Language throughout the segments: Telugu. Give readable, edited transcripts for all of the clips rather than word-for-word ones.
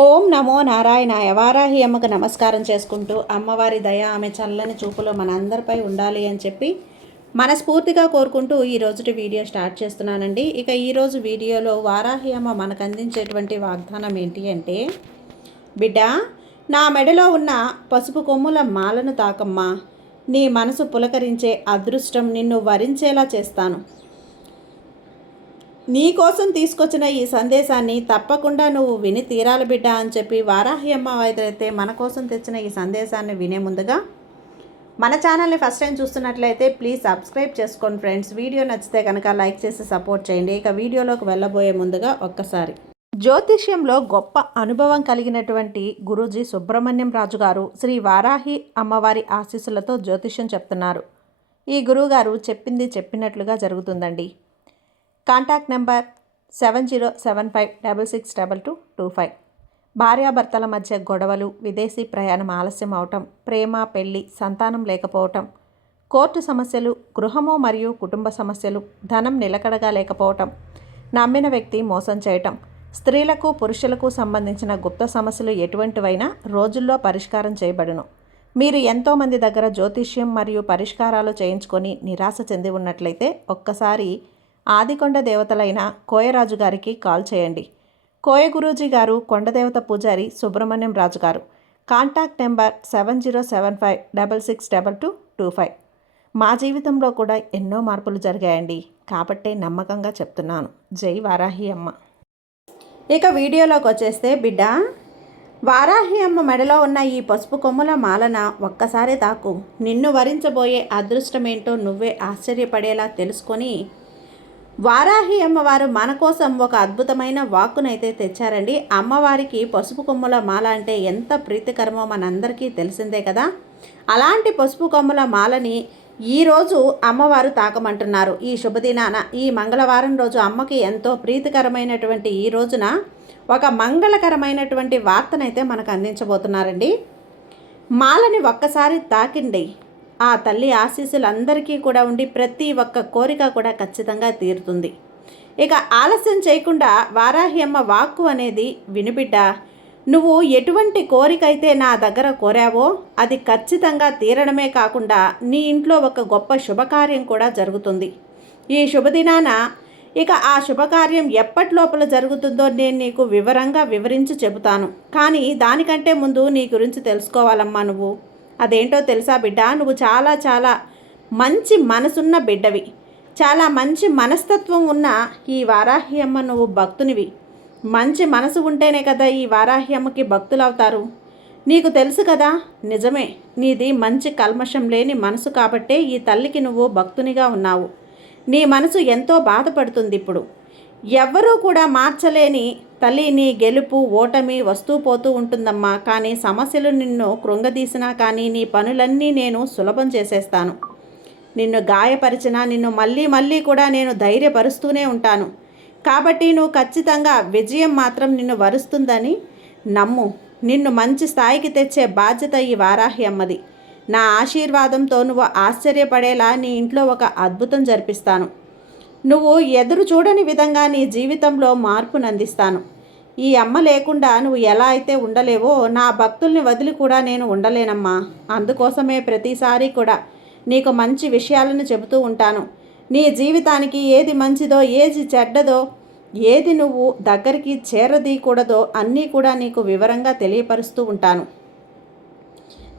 ఓం నమో నారాయణాయ. వారాహి అమ్మకు నమస్కారం చేసుకుంటూ అమ్మవారి దయ ఆమె చల్లని చూపులో మన అందరిపై ఉండాలి అని చెప్పి మనస్ఫూర్తిగా కోరుకుంటూ ఈ రోజుటి వీడియో స్టార్ట్ చేస్తున్నానండి. ఇక ఈరోజు వీడియోలో వారాహి అమ్మ మనకు అందించేటువంటి వాగ్దానం ఏంటి అంటే, బిడ్డ, నా మెడలో ఉన్న పసుపు కొమ్ముల మాలను తాకమ్మా, నీ మనసు పులకరించే అదృష్టం నిన్ను వరించేలా చేస్తాను. నీ కోసం తీసుకొచ్చిన ఈ సందేశాన్ని తప్పకుండా నువ్వు విని తీరాలి బిడ్డ అని చెప్పి వారాహి అమ్మ అయితే మన కోసం తెచ్చిన ఈ సందేశాన్ని వినే ముందుగా మన ఛానల్ని ఫస్ట్ టైం చూస్తున్నట్లయితే ప్లీజ్ సబ్స్క్రైబ్ చేసుకోండి ఫ్రెండ్స్. వీడియో నచ్చితే కనుక లైక్ చేసి సపోర్ట్ చేయండి. ఇక వీడియోలోకి వెళ్ళబోయే ముందుగా ఒక్కసారి జ్యోతిష్యంలో గొప్ప అనుభవం కలిగినటువంటి గురూజీ సుబ్రహ్మణ్యం రాజు గారు శ్రీ వారాహి అమ్మవారి ఆశీస్సులతో జ్యోతిష్యం చెప్తున్నారు. ఈ గురువుగారు చెప్పింది చెప్పినట్లుగా జరుగుతుందండి. Contact number 7075662225. భార్యాభర్తల మధ్య గొడవలు, విదేశీ ప్రయాణం ఆలస్యం అవటం, ప్రేమ, పెళ్లి, సంతానం లేకపోవటం, కోర్టు సమస్యలు, గృహము మరియు కుటుంబ సమస్యలు, ధనం నిలకడగా లేకపోవటం, నమ్మిన వ్యక్తి మోసం చేయటం, స్త్రీలకు పురుషులకు సంబంధించిన గుప్త సమస్యలు ఎటువంటివైనా రోజుల్లో పరిష్కారం చేయబడును. మీరు ఎంతోమంది దగ్గర జ్యోతిష్యం మరియు పరిష్కారాలు చేయించుకొని నిరాశ చెంది ఉన్నట్లయితే ఒక్కసారి ఆదికొండ దేవతలైన కోయరాజు గారికి కాల్ చేయండి. కోయ గురూజీ గారు కొండదేవత పూజారి సుబ్రహ్మణ్యం రాజు గారు. Contact number 7075662225. మా జీవితంలో కూడా ఎన్నో మార్పులు జరిగాయండి, కాబట్టే నమ్మకంగా చెప్తున్నాను. జై వారాహి అమ్మ. ఇక వీడియోలోకి వచ్చేస్తే, బిడ్డ, వారాహి అమ్మ మెడలో ఉన్న ఈ పసుపు కొమ్ముల మాలన ఒక్కసారి తాకు. నిన్ను వరించబోయే అదృష్టమేంటో నువ్వే ఆశ్చర్యపడేలా తెలుసుకొని వారాహి అమ్మవారు మన కోసం ఒక అద్భుతమైన వాక్కునైతే తెచ్చారండి. అమ్మవారికి పసుపు కొమ్ముల మాల అంటే ఎంత ప్రీతికరమో మనందరికీ తెలిసిందే కదా. అలాంటి పసుపు కొమ్ముల మాలని ఈరోజు అమ్మవారు తాకమంటున్నారు. ఈ శుభదినాన, ఈ మంగళవారం రోజు అమ్మకి ఎంతో ప్రీతికరమైనటువంటి ఈ రోజున ఒక మంగళకరమైనటువంటి వార్తనైతే మనకు అందించబోతున్నారండి. మాలని ఒక్కసారి తాకిండి. ఆ తల్లి ఆశీస్సులు అందరికీ కూడా ఉండి ప్రతి ఒక్క కోరిక కూడా ఖచ్చితంగా తీరుతుంది. ఇక ఆలస్యం చేయకుండా వారాహి అమ్మ వాక్కు అనేది వినిబిడ్డ, నువ్వు ఎటువంటి కోరిక అయితే నా దగ్గర కోరావో అది ఖచ్చితంగా తీరడమే కాకుండా నీ ఇంట్లో ఒక గొప్ప శుభకార్యం కూడా జరుగుతుంది. ఈ శుభదినాన ఇక ఆ శుభకార్యం ఎప్పటి లోపల జరుగుతుందో నేను నీకు వివరంగా వివరించి చెబుతాను. కానీ దానికంటే ముందు నీ గురించి తెలుసుకోవాలమ్మా. నువ్వు అదేంటో తెలుసా బిడ్డ? నువ్వు చాలా చాలా మంచి మనసున్న బిడ్డవి. చాలా మంచి మనస్తత్వం ఉన్న ఈ వారాహి అమ్మ నువ్వు భక్తునివి. మంచి మనసు ఉంటేనే కదా ఈ వారాహి అమ్మకి భక్తులు అవుతారు. నీకు తెలుసు కదా, నిజమే, నీది మంచి కల్మషం లేని మనసు కాబట్టే ఈ తల్లికి నువ్వు భక్తునిగా ఉన్నావు. నీ మనసు ఎంతో బాధపడుతుంది ఇప్పుడు. ఎవ్వరూ కూడా మార్చలేని తల్లి నీ గెలుపు ఓటమి వస్తూ పోతూ ఉంటుందమ్మా. కానీ సమస్యలు నిన్ను కృంగదీసినా కానీ నీ పనులన్నీ నేను సులభం చేసేస్తాను. నిన్ను గాయపరిచినా నిన్ను మళ్ళీ మళ్ళీ కూడా నేను ధైర్యపరుస్తూనే ఉంటాను. కాబట్టి నువ్వు ఖచ్చితంగా విజయం మాత్రం నిన్ను వరుస్తుందని నమ్ము. నిన్ను మంచి స్థాయికి తెచ్చే బాధ్యత ఈ వారాహి అమ్మది. నా ఆశీర్వాదంతో నువ్వు ఆశ్చర్యపడేలా నీ ఇంట్లో ఒక అద్భుతం జరిపిస్తాను. నువ్వు ఎదురు చూడని విధంగా నీ జీవితంలో మార్పును అందిస్తాను. ఈ అమ్మ లేకుండా నువ్వు ఎలా అయితే ఉండలేవో నా భక్తుల్ని వదిలి కూడా నేను ఉండలేనమ్మా. అందుకోసమే ప్రతిసారి కూడా నీకు మంచి విషయాలను చెబుతూ ఉంటాను. నీ జీవితానికి ఏది మంచిదో, ఏది చెడ్డదో, ఏది నువ్వు దగ్గరికి చేరదీయకూడదో అన్నీ కూడా నీకు వివరంగా తెలియపరుస్తూ ఉంటాను.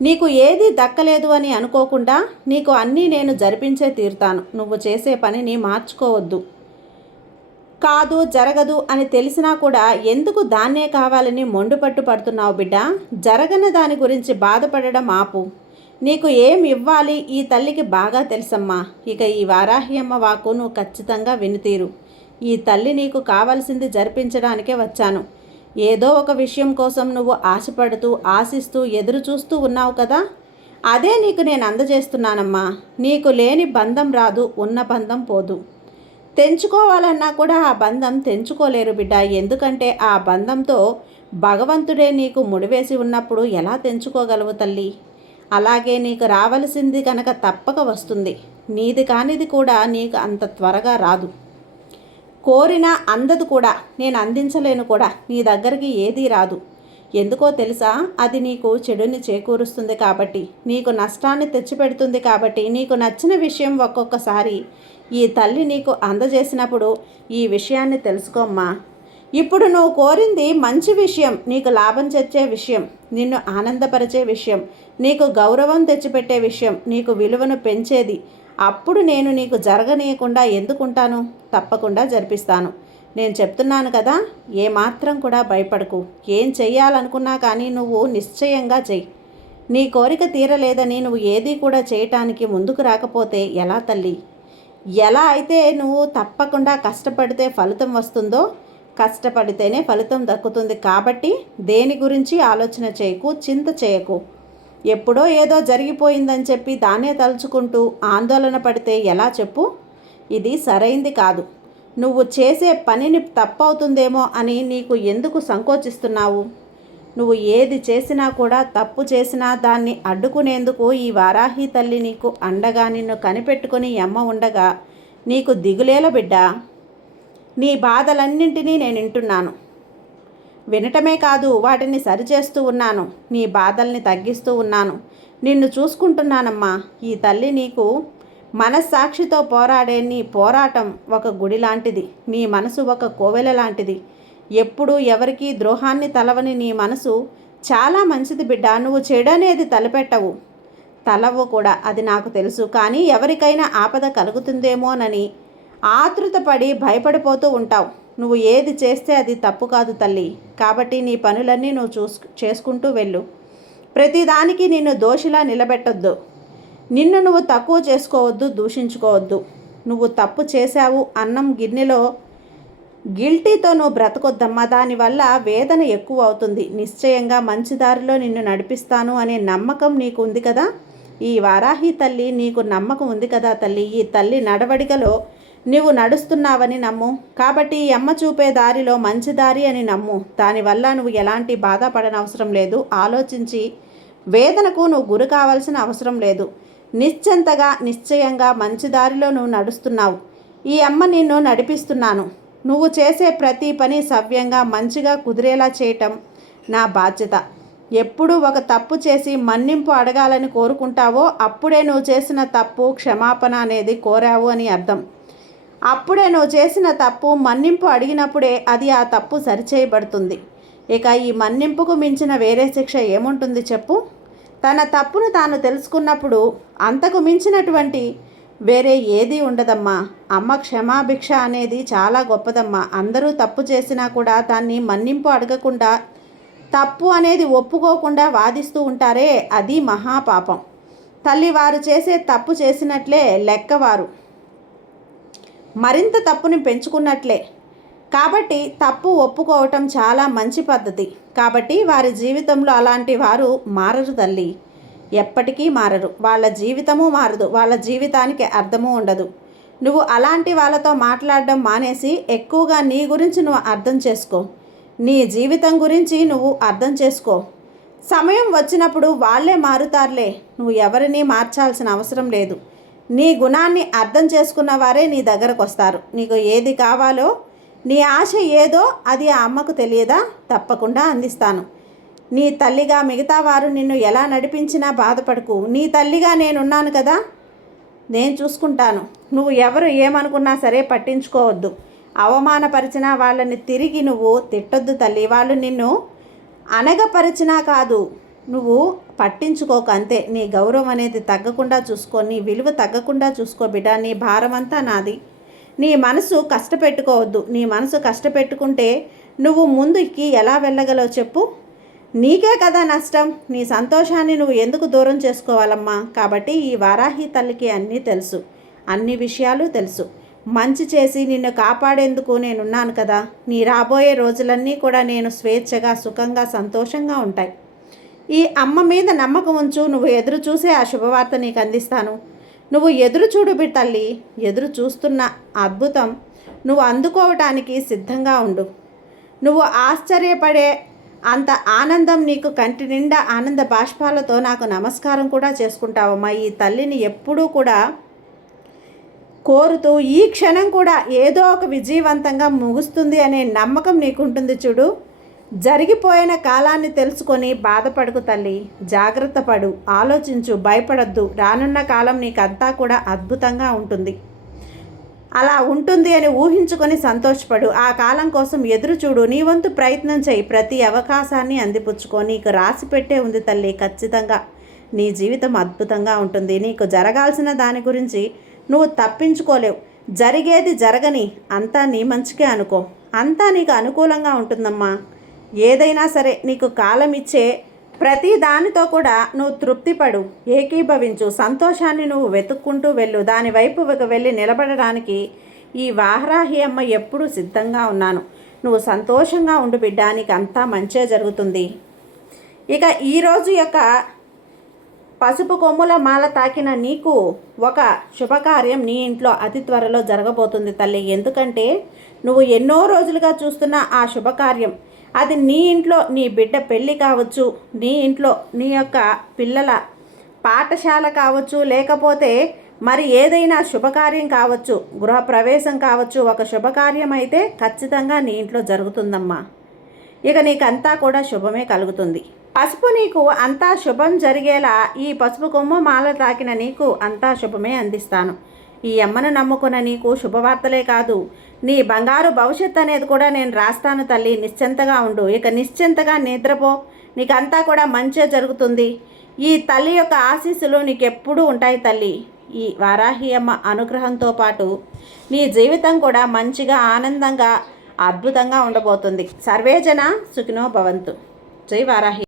నీకు ఏది దక్కలేదు అని అనుకోకుండా నీకు అన్నీ నేను జరిపించే తీరుతాను. నువ్వు చేసే పనిని మార్చుకోవద్దు. కాదు, జరగదు అని తెలిసినా కూడా ఎందుకు దాన్నే కావాలని మొండుపట్టు పడుతున్నావు బిడ్డ? జరగని దాని గురించి బాధపడడం ఆపు. నీకు ఏం ఇవ్వాలి ఈ తల్లికి బాగా తెలుసమ్మా. ఇక ఈ వారాహి అమ్మ వాకు నువ్వు ఖచ్చితంగా వినితీరు. ఈ తల్లి నీకు కావాల్సింది జరిపించడానికే వచ్చాను. ఏదో ఒక విషయం కోసం నువ్వు ఆశపడుతూ ఆశిస్తూ ఎదురు చూస్తూ ఉన్నావు కదా, అదే నీకు నేను అందజేస్తున్నానమ్మా. నీకు లేని బంధం రాదు, ఉన్న బంధం పోదు. తెంచుకోవాలన్నా కూడా ఆ బంధం తెంచుకోలేరు బిడ్డ. ఎందుకంటే ఆ బంధంతో భగవంతుడే నీకు ముడివేసి ఉన్నప్పుడు ఎలా తెంచుకోగలవు తల్లి? అలాగే నీకు రావలసింది కనుక తప్పక వస్తుంది. నీది కానిది కూడా నీకు అంత త్వరగా రాదు. కోరినా అందదు కూడా, నేను అందించలేను కూడా. నీ దగ్గరికి ఏదీ రాదు. ఎందుకో తెలుసా? అది నీకు చెడుని చేకూరుస్తుంది కాబట్టి, నీకు నష్టాన్ని తెచ్చిపెడుతుంది కాబట్టి. నీకు నచ్చిన విషయం ఒక్కొక్కసారి ఈ తల్లి నీకు అందజేసినప్పుడు ఈ విషయాన్ని తెలుసుకోమ్మా. ఇప్పుడు నువ్వు కోరింది మంచి విషయం, నీకు లాభం తెచ్చే విషయం, నిన్ను ఆనందపరిచే విషయం, నీకు గౌరవం తెచ్చిపెట్టే విషయం, నీకు విలువను పెంచేది. అప్పుడు నేను నీకు జరగనీయకుండా ఎందుకుంటాను? తప్పకుండా జరిపిస్తాను. నేను చెప్తున్నాను కదా, ఏమాత్రం కూడా భయపడకు. ఏం చెయ్యాలనుకున్నా కానీ నువ్వు నిశ్చయంగా చెయ్యి. నీ కోరిక తీరలేదని నువ్వు ఏది కూడా చేయటానికి ముందుకు రాకపోతే ఎలా తల్లి? ఎలా అయితే నువ్వు తప్పకుండా కష్టపడితే ఫలితం వస్తుందో, కష్టపడితేనే ఫలితం దక్కుతుంది. కాబట్టి దేని గురించి ఆలోచన చేయకు, చింత చేయకు. ఎప్పుడో ఏదో జరిగిపోయిందని చెప్పి దాన్నే తలుచుకుంటూ ఆందోళన పడితే ఎలా చెప్పు? ఇది సరైంది కాదు. నువ్వు చేసే పనిని తప్పవుతుందేమో అని నీకు ఎందుకు సంకోచిస్తున్నావు? నువ్వు ఏది చేసినా కూడా, తప్పు చేసినా దాన్ని అడ్డుకునేందుకు ఈ వారాహి తల్లి నీకు అండగా నిన్ను కనిపెట్టుకుని అమ్మ ఉండగా నీకు దిగులేల బిడ్డా. నీ బాధలన్నింటినీ నేను వింటున్నాను. వినటమే కాదు, వాటిని సరిచేస్తూ ఉన్నాను. నీ బాధల్ని తగ్గిస్తూ ఉన్నాను. నిన్ను చూసుకుంటున్నానమ్మా. ఈ తల్లి నీకు మనస్సాక్షితో పోరాడే నీ పోరాటం ఒక గుడి లాంటిది. నీ మనసు ఒక కోవెల లాంటిది. ఎప్పుడూ ఎవరికీ ద్రోహాన్ని తలవని నీ మనసు చాలా మంచిది బిడ్డ. నువ్వు చెడనేది తలపెట్టవు, తలవు కూడా, అది నాకు తెలుసు. కానీ ఎవరికైనా ఆపద కలుగుతుందేమోనని ఆతృతపడి భయపడిపోతూ ఉంటావు. నువ్వు ఏది చేస్తే అది తప్పు కాదు తల్లి. కాబట్టి నీ పనులన్నీ నువ్వు చేసుకుంటూ వెళ్ళు. ప్రతిదానికి నిన్ను దోషిలా నిలబెట్టొద్దు. నిన్ను నువ్వు తక్కువ చేసుకోవద్దు, దూషించుకోవద్దు. నువ్వు తప్పు చేశావు అన్నం గిన్నెలో గిల్టీతో నువ్వు బ్రతకొద్దమ్మా. దానివల్ల వేదన ఎక్కువ అవుతుంది. నిశ్చయంగా మంచి దారిలో నిన్ను నడిపిస్తాను అనే నమ్మకం నీకు ఉంది కదా. ఈ వారాహి తల్లి నీకు నమ్మకం ఉంది కదా తల్లి. ఈ తల్లి నడవడికలో నువ్వు నడుస్తున్నావని నమ్ము. కాబట్టి ఈ అమ్మ చూపే దారిలో మంచి దారి అని నమ్ము. దానివల్ల నువ్వు ఎలాంటి బాధపడనవసరం లేదు. ఆలోచించి వేదనకు నువ్వు గురి కావాల్సిన అవసరం లేదు. నిశ్చింతగా, నిశ్చయంగా మంచి దారిలో నువ్వు నడుస్తున్నావు. ఈ అమ్మ నిన్ను నడిపిస్తున్నాను. నువ్వు చేసే ప్రతి పని సవ్యంగా, మంచిగా కుదిరేలా చేయటం నా బాధ్యత. ఎప్పుడు ఒక తప్పు చేసి మన్నింపు అడగాలని కోరుకుంటావో అప్పుడే నువ్వు చేసిన తప్పు క్షమాపణ అనేది కోరావు అని అర్థం. అప్పుడే నువ్వు చేసిన తప్పు మన్నింపు అడిగినప్పుడే అది ఆ తప్పు సరిచేయబడుతుంది. ఇక ఈ మన్నింపుకు మించిన వేరే శిక్ష ఏముంటుంది చెప్పు? తన తప్పును తాను తెలుసుకున్నప్పుడు అంతకు మించినటువంటి వేరే ఏదీ ఉండదమ్మా. అమ్మ క్షమాభిక్ష అనేది చాలా గొప్పదమ్మా. అందరూ తప్పు చేసినా కూడా దాన్ని మన్నింపు అడగకుండా, తప్పు అనేది ఒప్పుకోకుండా వాదిస్తూ ఉంటారే, అది మహాపాపం. తల్లి వారు చేసే తప్పు చేసినట్లే లెక్కవారు మరింత తప్పుని పెంచుకున్నట్లే. కాబట్టి తప్పు ఒప్పుకోవటం చాలా మంచి పద్ధతి. కాబట్టి వారి జీవితంలో అలాంటి వారు మారరు తల్లి, ఎప్పటికీ మారరు. వాళ్ళ జీవితము మారదు, వాళ్ళ జీవితానికి అర్థము ఉండదు. నువ్వు అలాంటి వాళ్ళతో మాట్లాడడం మానేసి ఎక్కువగా నీ గురించి నువ్వు అర్థం చేసుకో. నీ జీవితం గురించి నువ్వు అర్థం చేసుకో. సమయం వచ్చినప్పుడు వాళ్ళే మారుతారులే. నువ్వు ఎవరిని మార్చాల్సిన అవసరం లేదు. నీ గుణాన్ని అర్థం చేసుకున్న వారే నీ దగ్గరకు వస్తారు. నీకు ఏది కావాలో, నీ ఆశ ఏదో అది ఆ అమ్మకు తెలియదా? తప్పకుండా అందిస్తాను. నీ తల్లిగా మిగతా వారు నిన్ను ఎలా నడిపించినా బాధపడకు. నీ తల్లిగా నేనున్నాను కదా, నేను చూసుకుంటాను. నువ్వు ఎవరు ఏమనుకున్నా సరే పట్టించుకోవద్దు. అవమానపరిచినా వాళ్ళని తిరిగి నువ్వు తిట్టొద్దు తల్లి. వాళ్ళు నిన్ను అనగపరిచినా కాదు, నువ్వు పట్టించుకోక అంతే. నీ గౌరవం అనేది తగ్గకుండా చూసుకో, నీ విలువ తగ్గకుండా చూసుకో బిడ్డ. నీ భారమంతా నాది. నీ మనసు కష్టపెట్టుకోవద్దు. నీ మనసు కష్టపెట్టుకుంటే నువ్వు ముందుకి ఎలా వెళ్ళగలవు చెప్పు? నీకే కదా నష్టం. నీ సంతోషాన్ని నువ్వు ఎందుకు దూరం చేసుకోవాలమ్మా? కాబట్టి ఈ వారాహి తల్లికి అన్నీ తెలుసు, అన్ని విషయాలు తెలుసు. మంచి చేసి నిన్ను కాపాడేందుకు నేనున్నాను కదా. నీ రాబోయే రోజులన్నీ కూడా నేను స్వేచ్ఛగా, సుఖంగా, సంతోషంగా ఉంటాయి. ఈ అమ్మ మీద నమ్మకం ఉంచు. నువ్వు ఎదురు చూసే ఆ శుభవార్త నీకు అందిస్తాను. నువ్వు ఎదురు చూడు తల్లి. ఎదురు చూస్తున్న అద్భుతం నువ్వు అందుకోవటానికి సిద్ధంగా ఉండు. నువ్వు ఆశ్చర్యపడే అంత ఆనందం నీకు కంటి నిండా ఆనంద బాష్పాలతో నాకు నమస్కారం కూడా చేసుకుంటావమ్మా. ఈ తల్లిని ఎప్పుడూ కూడా కోరుతూ ఈ క్షణం కూడా ఏదో ఒక విజయవంతంగా ముగుస్తుంది అనే నమ్మకం నీకుంటుంది చూడు. జరిగిపోయిన కాలాన్ని తెలుసుకొని బాధపడకు తల్లి, జాగ్రత్త పడు, ఆలోచించు, భయపడద్దు. రానున్న కాలం నీకంతా కూడా అద్భుతంగా ఉంటుంది. అలా ఉంటుంది అని ఊహించుకొని సంతోషపడు. ఆ కాలం కోసం ఎదురు చూడు. నీ వంతు ప్రయత్నం చేయి. ప్రతి అవకాశాన్ని అందిపుచ్చుకో. నీకు రాసి పెట్టే ఉంది తల్లి. ఖచ్చితంగా నీ జీవితం అద్భుతంగా ఉంటుంది. నీకు జరగాల్సిన దాని గురించి నువ్వు తప్పించుకోలేవు. జరిగేది జరగని, అంతా నీ మంచికే అనుకో. అంతా నీకు అనుకూలంగా ఉంటుందమ్మా. ఏదైనా సరే నీకు కాలం ఇచ్చే ప్రతి దానితో కూడా నువ్వు తృప్తిపడు, ఏకీభవించు. సంతోషాన్ని నువ్వు వెతుక్కుంటూ వెళ్ళు. దాని వైపు వెళ్ళి నిలబడడానికి ఈ వారాహి అమ్మ ఎప్పుడూ సిద్ధంగా ఉన్నాను. నువ్వు సంతోషంగా ఉండు బిడ్డ, నీకు అంతా మంచే జరుగుతుంది. ఇక ఈరోజు యొక్క పసుపు కొమ్ముల మాల తాకిన నీకు ఒక శుభకార్యం నీ ఇంట్లో అతి త్వరలో జరగబోతుంది తల్లి. ఎందుకంటే నువ్వు ఎన్నో రోజులుగా చూస్తున్న ఆ శుభకార్యం, అది నీ ఇంట్లో నీ బిడ్డ పెళ్ళి కావచ్చు, నీ ఇంట్లో నీ యొక్క పిల్లల పాఠశాల కావచ్చు, లేకపోతే మరి ఏదైనా శుభకార్యం కావచ్చు, గృహప్రవేశం కావచ్చు. ఒక శుభకార్యం అయితే ఖచ్చితంగా నీ ఇంట్లో జరుగుతుందమ్మా. ఇక నీకంతా కూడా శుభమే కలుగుతుంది. పసుపు నీకు అంతా శుభం జరిగేలా ఈ పసుపు కొమ్ము మాల తాకిన నీకు అంతా శుభమే అందిస్తాను. ఈ అమ్మను నమ్ముకున్న నీకు శుభవార్తలే కాదు, నీ బంగారు భవిష్యత్తు అనేది కూడా నేను రాస్తాను తల్లి. నిశ్చింతగా ఉండు. ఇక నిశ్చింతగా నిద్రపో. నీకంతా కూడా మంచే జరుగుతుంది. ఈ తల్లి యొక్క ఆశీస్సులు నీకు ఎప్పుడూ ఉంటాయి తల్లి. ఈ వారాహి అమ్మ అనుగ్రహంతో పాటు నీ జీవితం కూడా మంచిగా, ఆనందంగా, అద్భుతంగా ఉండబోతుంది. సర్వేజన సుఖినో భవంతు. జై వారాహి.